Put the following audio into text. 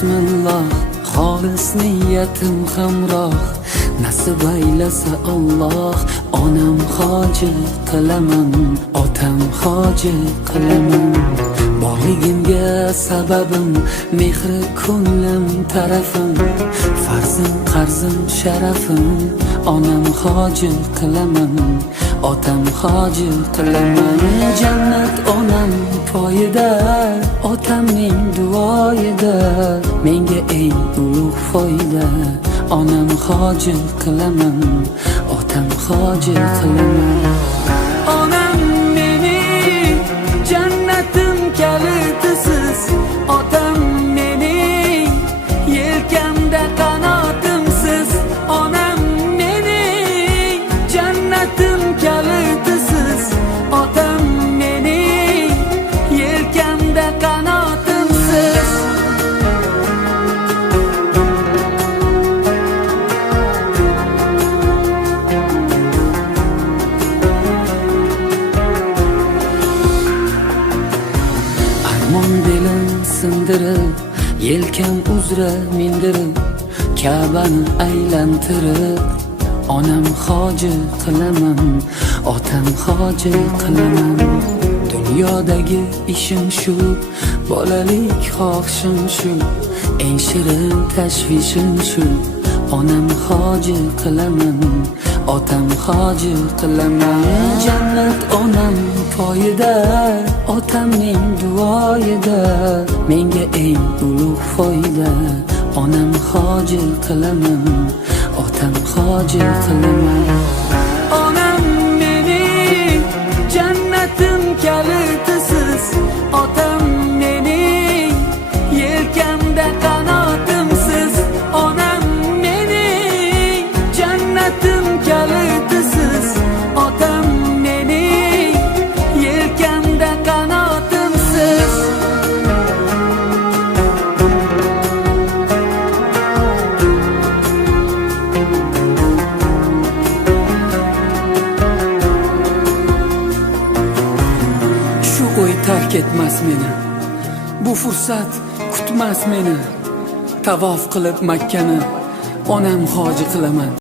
bismillah, xolis niyatim hamroh, nasib aylasa Alloh. Onam hoji qilaman, otam hoji qilaman. Borligimga sababim mehri ko'nglim tarafim, farzim qarzim sharafim. Onam hoji qilaman, otam hoji qilaman. Jannat onam poyida, otamning duoyida, menga eng ulug' foyda. Onam hoji qilaman, otam hoji qilaman. Onam mening jannatim kalitisiz, otam mening yelkamda qanotimsiz. Onam mening jannatim kalitisiz, otam mening yelkamda qanotimsiz. Armon belim sindirib, yelkam uzra mindirib, Ka'bani aylantirib, onam hoji qilaman, otam hoji qilaman. Dunyodagi ishim shu, bolalik xohishim shu, eng shirin tashvishim shu. Onam hoji qilaman, otam hoji qilaman. Jannat onam poyida, otamning duoyida, menga eng ulug' foyda. Onam hoji qilaman, otam hoji qilaman. Onam mening jannatim kalitisiz, otam mening yelkamda qanotimsiz. Onam mening jannatim kalitisiz, otam mening yelkamda qanotimsiz. Shu o'y tark etmas meni, bu fursat kutmas meni. Tavof qilib Makkani onam hoji qilaman.